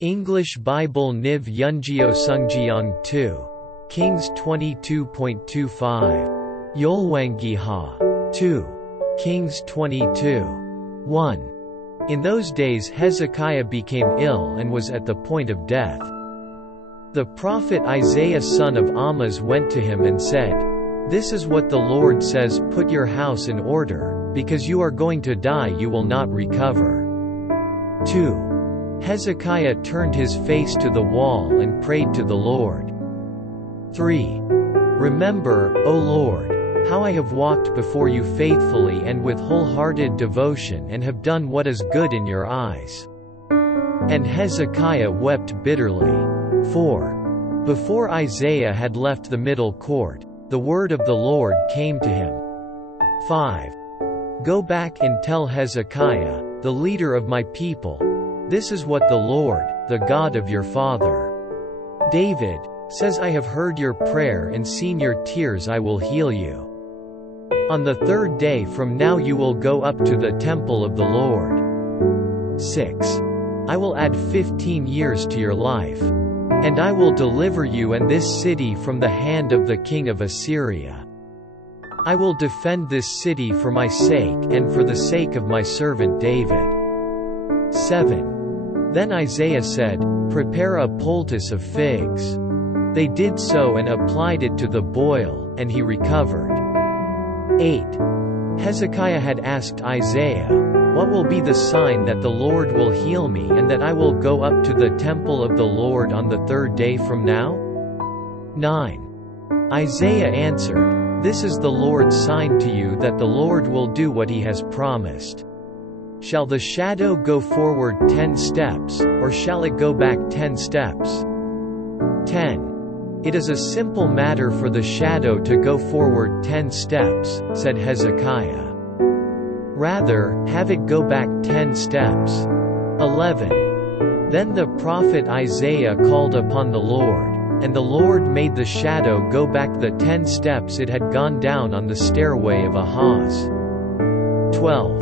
English Bible NIV 영어성경 2. Kings 22.25. 열왕기하 2. Kings 22:1. In those days Hezekiah became ill and was at the point of death. The prophet Isaiah son of Amoz went to him and said, "This is what the Lord says, put your house in order, because you are going to die, you will not recover." 2. Hezekiah turned his face to the wall and prayed to the Lord. 3. Remember, O Lord, how I have walked before you faithfully and with wholehearted devotion and have done what is good in your eyes. And Hezekiah wept bitterly. 4. Before Isaiah had left the middle court, the word of the Lord came to him. 5. Go back and tell Hezekiah, the leader of my people, this is what the Lord, the God of your father, David, says, I have heard your prayer and seen your tears, I will heal you. On the third day from now you will go up to the temple of the Lord. 6. I will add 15 years to your life. And I will deliver you and this city from the hand of the king of Assyria. I will defend this city for my sake and for the sake of my servant David. 7. Then Isaiah said, prepare a poultice of figs. They did so and applied it to the boil, and he recovered. 8. Hezekiah had asked Isaiah, what will be the sign that the Lord will heal me and that I will go up to the temple of the Lord on the third day from now? 9. Isaiah answered, this is the Lord's sign to you that the Lord will do what he has promised. Shall the shadow go forward 10 steps, or shall it go back 10 steps? 10. It is a simple matter for the shadow to go forward 10 steps, said Hezekiah. Rather, have it go back 10 steps. 11. Then the prophet Isaiah called upon the Lord, and the Lord made the shadow go back the 10 steps it had gone down on the stairway of Ahaz. 12.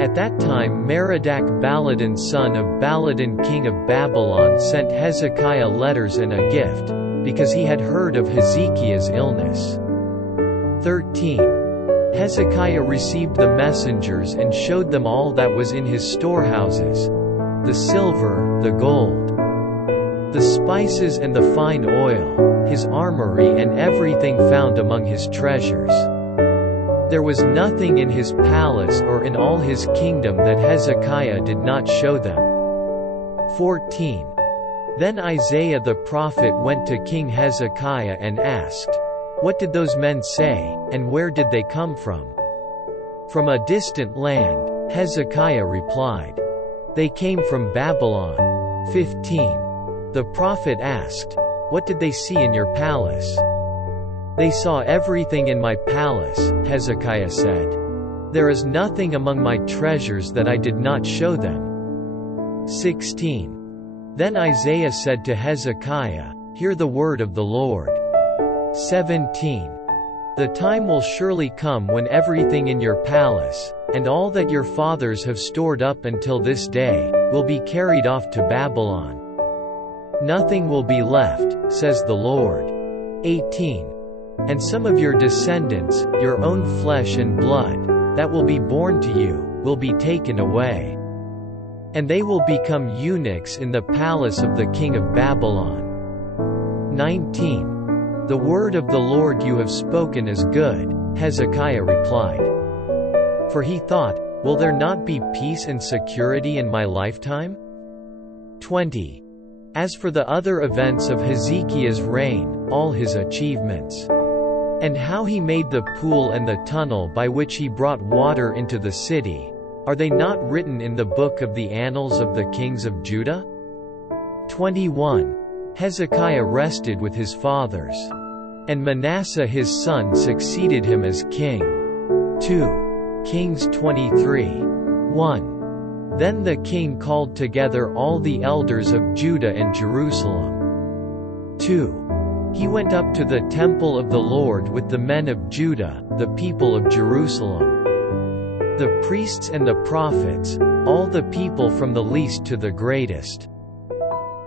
At that time Merodach-Baladan son of Baladan king of Babylon sent Hezekiah letters and a gift, because he had heard of Hezekiah's illness. 13. Hezekiah received the messengers and showed them all that was in his storehouses, the silver, the gold, the spices and the fine oil, his armory and everything found among his treasures. There was nothing in his palace or in all his kingdom that Hezekiah did not show them. 14. Then Isaiah the prophet went to King Hezekiah and asked, what did those men say, and where did they come from? From a distant land, Hezekiah replied. They came from Babylon. 15. The prophet asked, what did they see in your palace? They saw everything in my palace, Hezekiah said. There is nothing among my treasures that I did not show them. 16. Then Isaiah said to Hezekiah, hear the word of the Lord. 17. The time will surely come when everything in your palace, and all that your fathers have stored up until this day, will be carried off to Babylon. Nothing will be left, says the Lord. 18. And some of your descendants, your own flesh and blood, that will be born to you, will be taken away. And they will become eunuchs in the palace of the king of Babylon. 19. The word of the Lord you have spoken is good, Hezekiah replied. For he thought, will there not be peace and security in my lifetime? 20. As for the other events of Hezekiah's reign, all his achievements, and how he made the pool and the tunnel by which he brought water into the city, are they not written in the book of the annals of the kings of Judah? 21. Hezekiah rested with his fathers. And Manasseh his son succeeded him as king. 2. Kings 23:1. Then the king called together all the elders of Judah and Jerusalem. 2. He went up to the temple of the Lord with the men of Judah, the people of Jerusalem, the priests and the prophets, all the people from the least to the greatest.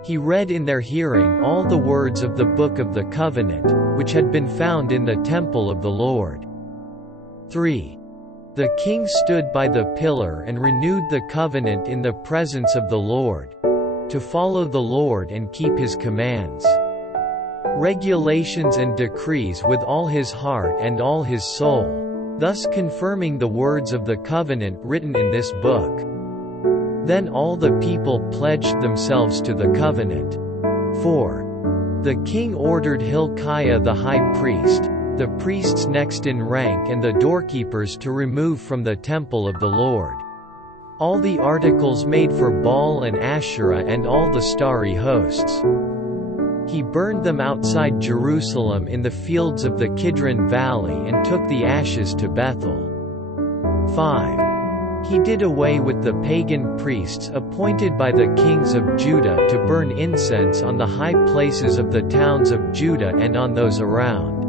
He read in their hearing all the words of the book of the covenant, which had been found in the temple of the Lord. 3. The king stood by the pillar and renewed the covenant in the presence of the Lord, to follow the Lord and keep his commands, regulations and decrees with all his heart and all his soul, thus confirming the words of the covenant written in this book. Then all the people pledged themselves to the covenant. 4. The king ordered Hilkiah the high priest, the priests next in rank and the doorkeepers to remove from the temple of the Lord all the articles made for Baal and Asherah and all the starry hosts. He burned them outside Jerusalem in the fields of the Kidron Valley and took the ashes to Bethel. 5. He did away with the pagan priests appointed by the kings of Judah to burn incense on the high places of the towns of Judah and on those around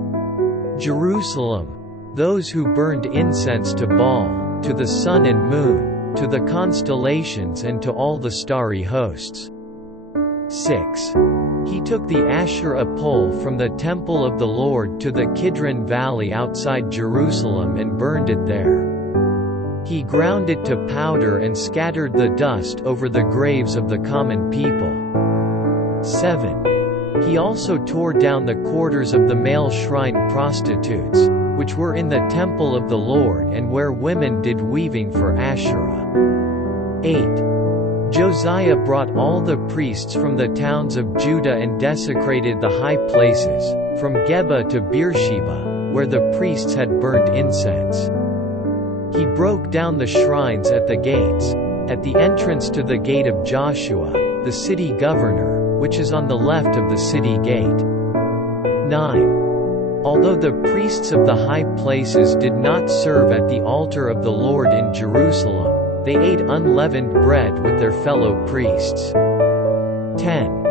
Jerusalem, those who burned incense to Baal, to the sun and moon, to the constellations and to all the starry hosts. 6. He took the Asherah pole from the temple of the Lord to the Kidron Valley outside Jerusalem and burned it there. He ground it to powder and scattered the dust over the graves of the common people. 7. He also tore down the quarters of the male shrine prostitutes, which were in the temple of the Lord and where women did weaving for Asherah. 8. Josiah brought all the priests from the towns of Judah and desecrated the high places, from Geba to Beersheba, where the priests had burned incense. He broke down the shrines at the gates, at the entrance to the gate of Joshua, the city governor, which is on the left of the city gate. 9. Although the priests of the high places did not serve at the altar of the Lord in Jerusalem, they ate unleavened bread with their fellow priests. 10.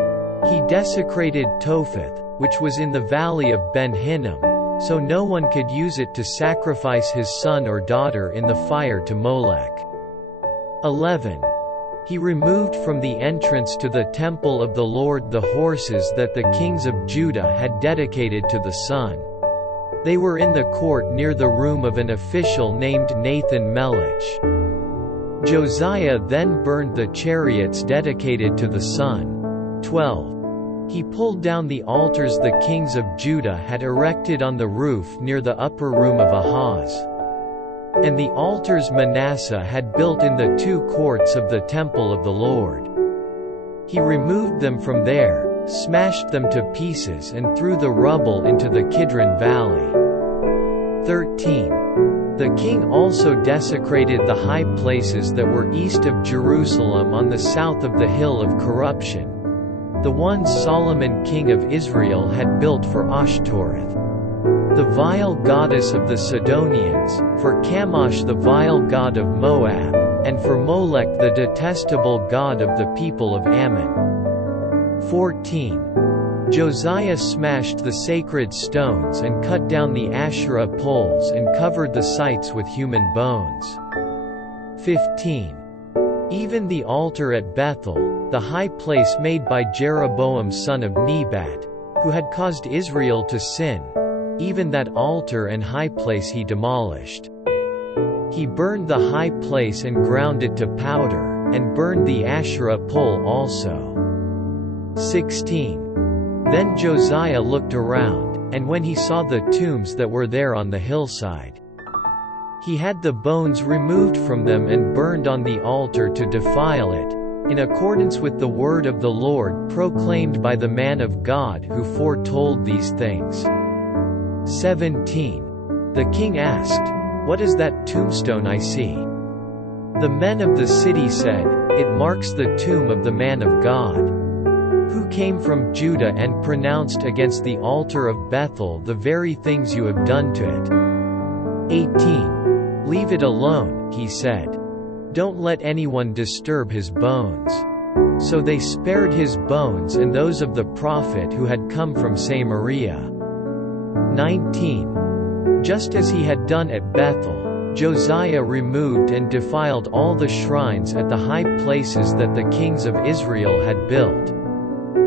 He desecrated Topheth, which was in the valley of Ben Hinnom, so no one could use it to sacrifice his son or daughter in the fire to Molech. 11. He removed from the entrance to the temple of the Lord the horses that the kings of Judah had dedicated to the sun. They were in the court near the room of an official named Nathan Melech. Josiah then burned the chariots dedicated to the sun. 12. He pulled down the altars the kings of Judah had erected on the roof near the upper room of Ahaz, and the altars Manasseh had built in the 2 courts of the temple of the Lord. He removed them from there, smashed them to pieces and threw the rubble into the Kidron Valley. 13. The king also desecrated the high places that were east of Jerusalem on the south of the hill of corruption, the ones Solomon king of Israel had built for Ashtoreth, the vile goddess of the Sidonians, for Chemosh the vile god of Moab, and for Molech the detestable god of the people of Ammon. 14. Josiah smashed the sacred stones and cut down the Asherah poles and covered the sites with human bones. 15. Even the altar at Bethel, the high place made by Jeroboam son of Nebat, who had caused Israel to sin, even that altar and high place he demolished. He burned the high place and ground it to powder, and burned the Asherah pole also. 16. Then Josiah looked around, and when he saw the tombs that were there on the hillside, he had the bones removed from them and burned on the altar to defile it, in accordance with the word of the Lord proclaimed by the man of God who foretold these things. 17. The king asked, "What is that tombstone I see?" The men of the city said, "It marks the tomb of the man of God, who came from Judah and pronounced against the altar of Bethel the very things you have done to it." 18. "Leave it alone," he said. "Don't let anyone disturb his bones." So they spared his bones and those of the prophet who had come from Samaria. 19. Just as he had done at Bethel, Josiah removed and defiled all the shrines at the high places that the kings of Israel had built.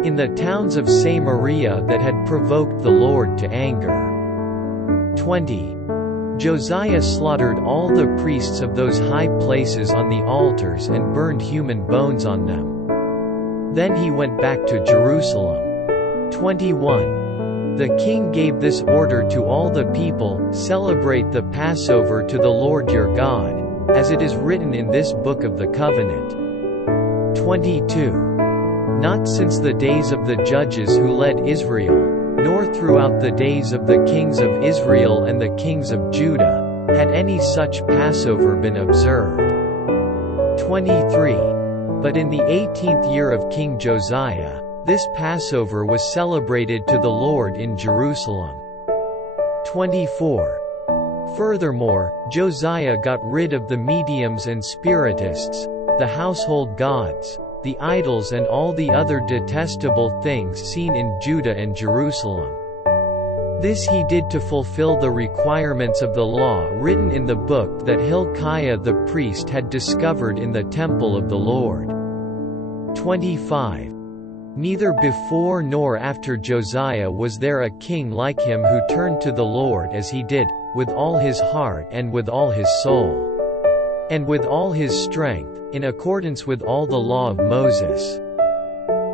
in the towns of Samaria that had provoked the Lord to anger. 20. Josiah slaughtered all the priests of those high places on the altars and burned human bones on them. Then he went back to Jerusalem. 21. The king gave this order to all the people, "Celebrate the Passover to the Lord your God, as it is written in this book of the covenant." 22. Not since the days of the judges who led Israel, nor throughout the days of the kings of Israel and the kings of Judah, had any such Passover been observed. 23. But in the 18th year of King Josiah, this Passover was celebrated to the Lord in Jerusalem. 24. Furthermore, Josiah got rid of the mediums and spiritists, the household gods, the idols and all the other detestable things seen in Judah and Jerusalem. This he did to fulfill the requirements of the law written in the book that Hilkiah the priest had discovered in the temple of the Lord. 25. Neither before nor after Josiah was there a king like him who turned to the Lord as he did, with all his heart and with all his soul, and with all his strength, in accordance with all the law of Moses.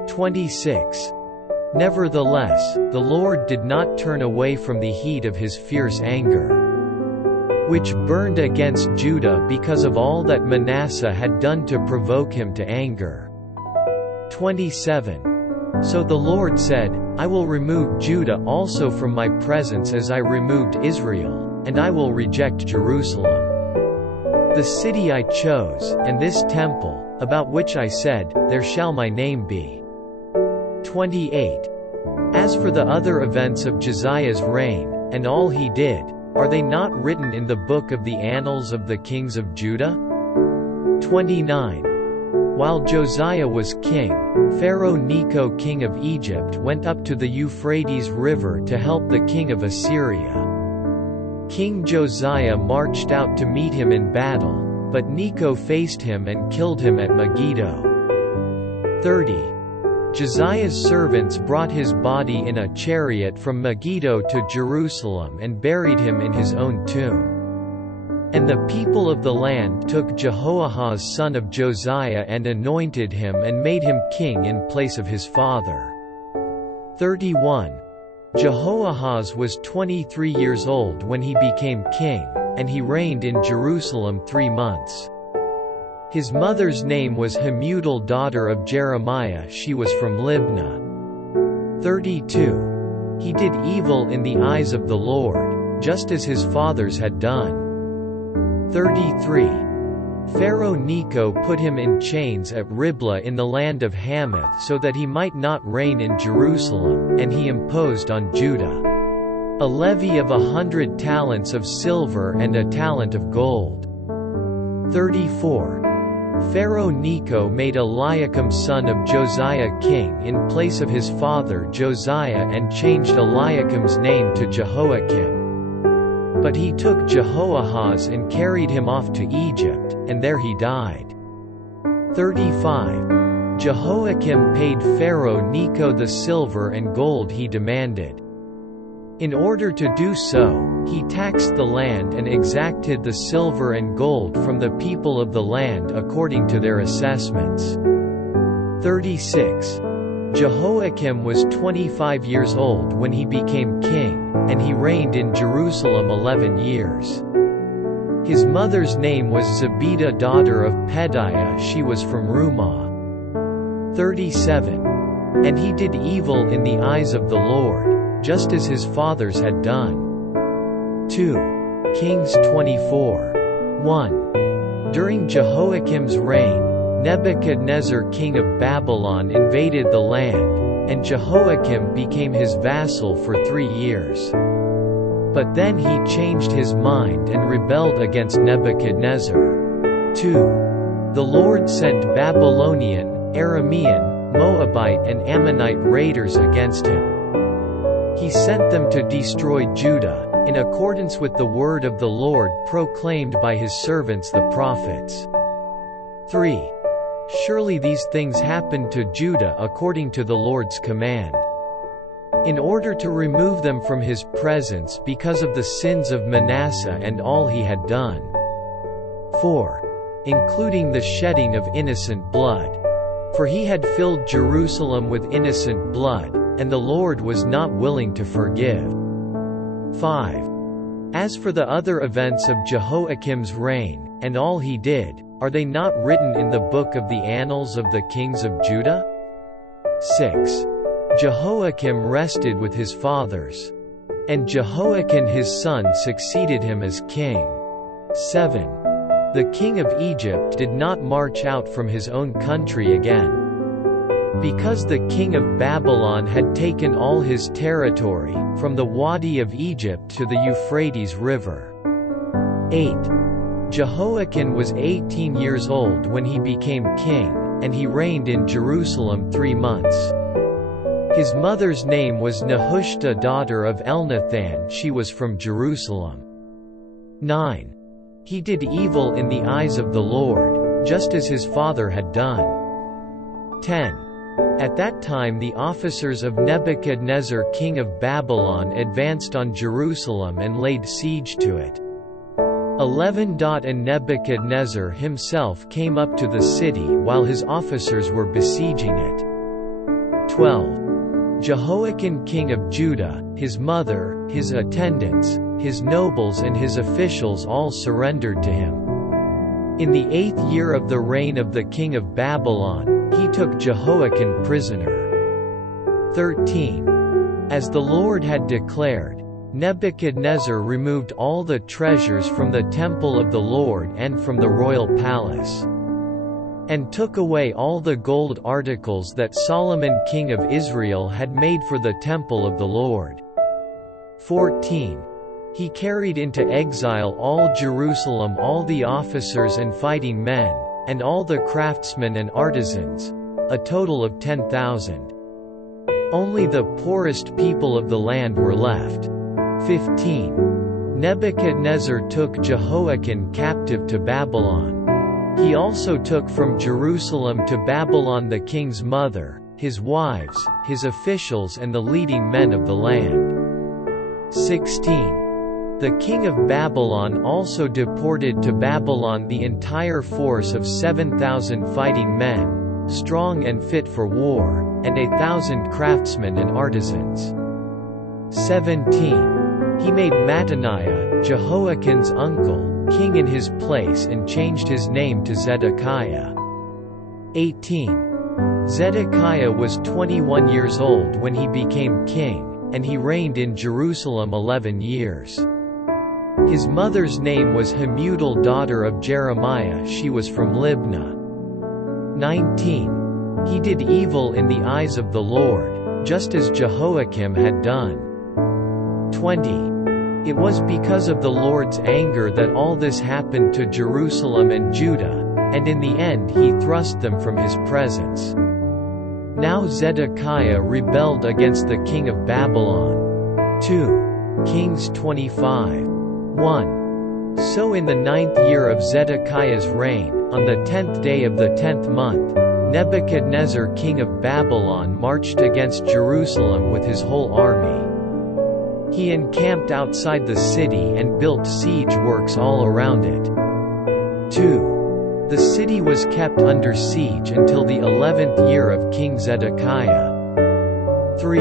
26. Nevertheless, the Lord did not turn away from the heat of his fierce anger, which burned against Judah because of all that Manasseh had done to provoke him to anger. 27. So the Lord said, "I will remove Judah also from my presence as I removed Israel, and I will reject Jerusalem, the city I chose, and this temple, about which I said, there shall my name be." 28. As for the other events of Josiah's reign, and all he did, are they not written in the book of the annals of the kings of Judah? 29. While Josiah was king, Pharaoh Necho king of Egypt went up to the Euphrates River to help the king of Assyria. King Josiah marched out to meet him in battle, but Necho faced him and killed him at Megiddo. 30. Josiah's servants brought his body in a chariot from Megiddo to Jerusalem and buried him in his own tomb. And the people of the land took Jehoahaz son of Josiah and anointed him and made him king in place of his father. 31. Jehoahaz was 23 years old when he became king, and he reigned in Jerusalem 3 months. His mother's name was Hamudal daughter of Jeremiah, she was from Libnah. 32. He did evil in the eyes of the Lord, just as his fathers had done. 33. Pharaoh Necho put him in chains at Riblah in the land of Hamath so that he might not reign in Jerusalem, and he imposed on Judah a levy of 100 talents of silver and a talent of gold. 34. Pharaoh Necho made Eliakim son of Josiah king in place of his father Josiah and changed Eliakim's name to Jehoiakim. But he took Jehoahaz and carried him off to Egypt, and there he died. 35. Jehoiakim paid Pharaoh Necho the silver and gold he demanded. In order to do so, he taxed the land and exacted the silver and gold from the people of the land according to their assessments. 36. Jehoiakim was 25 years old when he became king, and he reigned in Jerusalem 11 years. His mother's name was Zebidah daughter of Pedaiah, she was from Rumah. 37. And he did evil in the eyes of the Lord, just as his fathers had done. 2 Kings 24. 1. During Jehoiakim's reign, Nebuchadnezzar king of Babylon invaded the land, and Jehoiakim became his vassal for 3 years. But then he changed his mind and rebelled against Nebuchadnezzar. 2. The Lord sent Babylonian, Aramean, Moabite and Ammonite raiders against him. He sent them to destroy Judah, in accordance with the word of the Lord proclaimed by his servants the prophets. 3. Surely these things happened to Judah according to the Lord's command, in order to remove them from his presence because of the sins of Manasseh and all he had done. 4. Including the shedding of innocent blood. For he had filled Jerusalem with innocent blood, and the Lord was not willing to forgive. 5. As for the other events of Jehoiakim's reign, and all he did, are they not written in the book of the annals of the kings of Judah? 6. Jehoiakim rested with his fathers, and Jehoiakim his son succeeded him as king. 7. The king of Egypt did not march out from his own country again, because the king of Babylon had taken all his territory, from the Wadi of Egypt to the Euphrates River. 8. Jehoiakim was 18 years old when he became king, and he reigned in Jerusalem 3 months. His mother's name was Nehushta, daughter of Elnathan. She was from Jerusalem. 9. He did evil in the eyes of the Lord, just as his father had done. 10. At that time the officers of Nebuchadnezzar king of Babylon advanced on Jerusalem and laid siege to it. 11. And Nebuchadnezzar himself came up to the city while his officers were besieging it. 12. Jehoiakim king of Judah, his mother, his attendants, his nobles and his officials all surrendered to him. In the 8th year of the reign of the king of Babylon, he took Jehoiakim prisoner. 13. As the Lord had declared, Nebuchadnezzar removed all the treasures from the temple of the Lord and from the royal palace, and took away all the gold articles that Solomon king of Israel had made for the temple of the Lord. 14. He carried into exile all Jerusalem, all the officers and fighting men, and all the craftsmen and artisans, a total of 10,000. Only the poorest people of the land were left. 15. Nebuchadnezzar took Jehoiakim captive to Babylon. He also took from Jerusalem to Babylon the king's mother, his wives, his officials and the leading men of the land. 16. The king of Babylon also deported to Babylon the entire force of 7,000 fighting men, strong and fit for war, and 1,000 craftsmen and artisans. 17. He made Mattaniah, Jehoiakim's uncle, king in his place and changed his name to Zedekiah. 18. Zedekiah was 21 years old when he became king, and he reigned in Jerusalem 11 years. His mother's name was Hamutal, daughter of Jeremiah. She was from Libnah. 19. He did evil in the eyes of the Lord, just as Jehoiakim had done. 20. It was because of the Lord's anger that all this happened to Jerusalem and Judah, and in the end he thrust them from his presence. Now Zedekiah rebelled against the king of Babylon. 2. Kings 25. 1. So in the 9th year of Zedekiah's reign, on the 10th day of the 10th month, Nebuchadnezzar king of Babylon marched against Jerusalem with his whole army. He encamped outside the city and built siege works all around it. 2. The city was kept under siege until the 11th year of King Zedekiah. 3.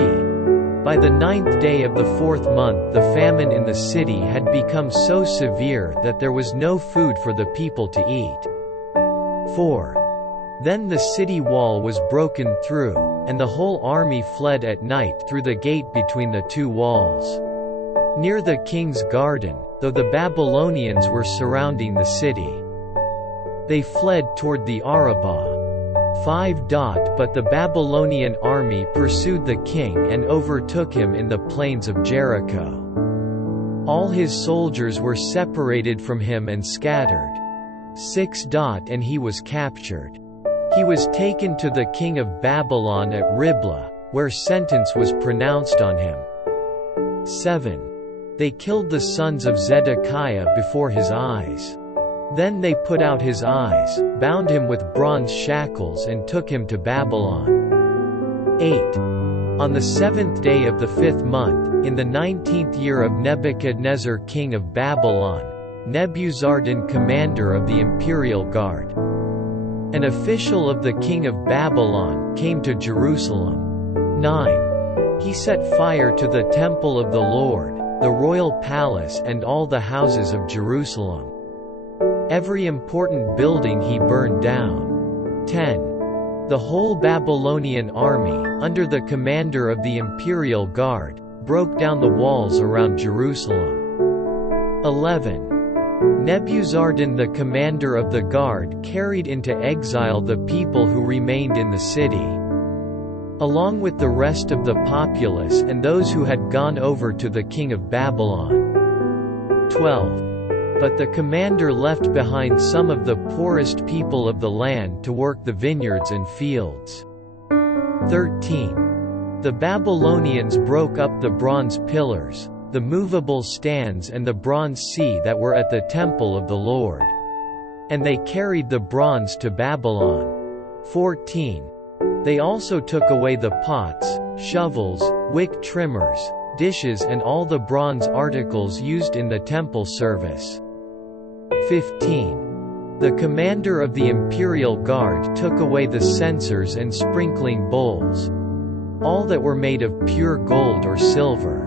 By the 9th day of the 4th month the famine in the city had become so severe that there was no food for the people to eat. 4. Then the city wall was broken through, and the whole army fled at night through the gate between the two walls, near the king's garden, though the Babylonians were surrounding the city. They fled toward the Arabah. 5. But the Babylonian army pursued the king and overtook him in the plains of Jericho. All his soldiers were separated from him and scattered. 6. And he was captured. He was taken to the king of Babylon at Riblah, where sentence was pronounced on him. 7. They killed the sons of Zedekiah before his eyes. Then they put out his eyes, bound him with bronze shackles and took him to Babylon. 8. On the 7th day of the 5th month, in the 19th year of Nebuchadnezzar king of Babylon, Nebuzaradan commander of the imperial guard, an official of the king of Babylon, came to Jerusalem. 9. He set fire to the temple of the Lord, the royal palace and all the houses of Jerusalem. Every important building he burned down. 10. The whole Babylonian army, under the commander of the imperial guard, broke down the walls around Jerusalem. 11. Nebuzaradan the commander of the guard carried into exile the people who remained in the city, along with the rest of the populace and those who had gone over to the king of Babylon. 12. But the commander left behind some of the poorest people of the land to work the vineyards and fields. 13. The Babylonians broke up the bronze pillars, the movable stands and the bronze sea that were at the temple of the Lord, and they carried the bronze to Babylon. 14. They also took away the pots, shovels, wick trimmers, dishes and all the bronze articles used in the temple service. 15. The commander of the imperial guard took away the censers and sprinkling bowls, all that were made of pure gold or silver.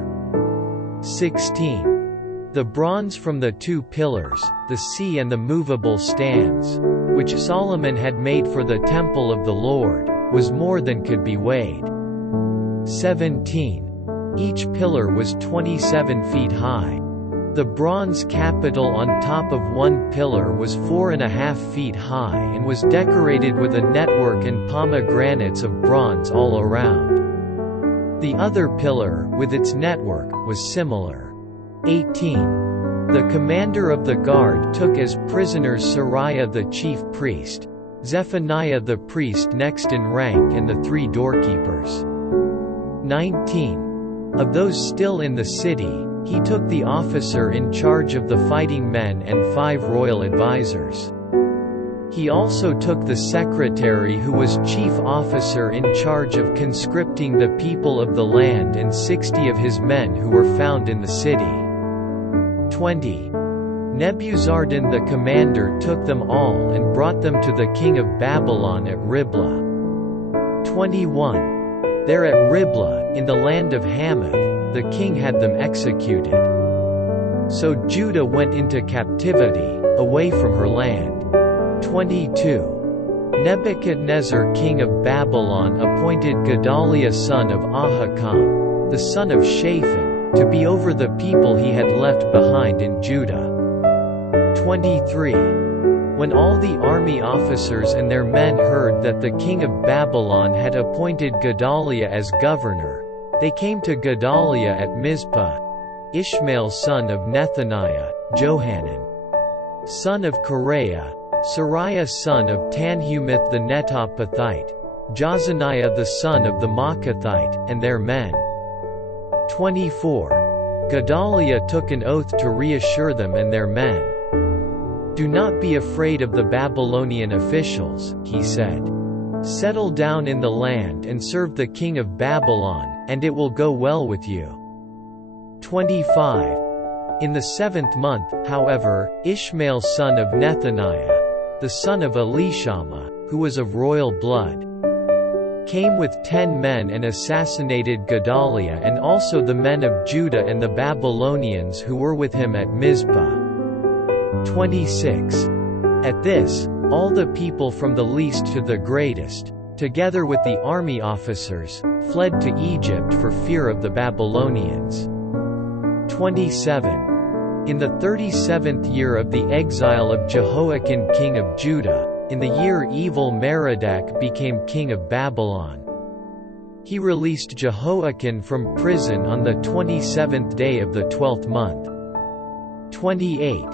16. The bronze from the 2 pillars, the sea and the movable stands, which Solomon had made for the temple of the Lord, was more than could be weighed. 17. Each pillar was 27 feet high. The bronze capital on top of one pillar was 4.5 feet high and was decorated with a network and pomegranates of bronze all around. The other pillar, with its network, was similar. 18. The commander of the guard took as prisoners Sariah the chief priest, Zephaniah the priest next in rank and the 3 doorkeepers. 19. Of those still in the city, he took the officer in charge of the fighting men and 5 royal advisers. He also took the secretary who was chief officer in charge of conscripting the people of the land and 60 of his men who were found in the city. 20. Nebuzaradan the commander took them all and brought them to the king of Babylon at Riblah. 21. There at Riblah, in the land of Hamath, the king had them executed. So Judah went into captivity, away from her land. 22. Nebuchadnezzar king of Babylon appointed Gedaliah son of Ahikam, the son of Shaphan, to be over the people he had left behind in Judah. 23. When all the army officers and their men heard that the king of Babylon had appointed Gedaliah as governor, they came to Gedaliah at Mizpah. Ishmael son of Nethaniah, Johanan son of Kareah, Sariah son of Tanhumeth the Netophathite, Jazaniah the son of the Maacathite, and their men. 24. Gedaliah took an oath to reassure them and their men. "Do not be afraid of the Babylonian officials," he said. "Settle down in the land and serve the king of Babylon, and it will go well with you." 25. In the 7th month, however, Ishmael son of Nethaniah, the son of Elishama, who was of royal blood, came with 10 men and assassinated Gedaliah and also the men of Judah and the Babylonians who were with him at Mizpah. 26. At this, all the people from the least to the greatest, together with the army officers, fled to Egypt for fear of the Babylonians. 27. In the 37th year of the exile of Jehoiakim king of Judah, in the year Evil-Merodach became king of Babylon, he released Jehoiakim from prison on the 27th day of the 12th month. 28.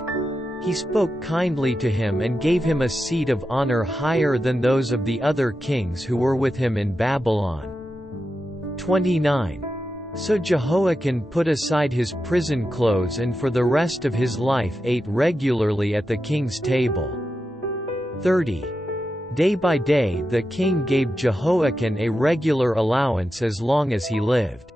He spoke kindly to him and gave him a seat of honor higher than those of the other kings who were with him in Babylon. 29. So Jehoiakim put aside his prison clothes and for the rest of his life ate regularly at the king's table. 30. Day by day the king gave Jehoiakim a regular allowance as long as he lived.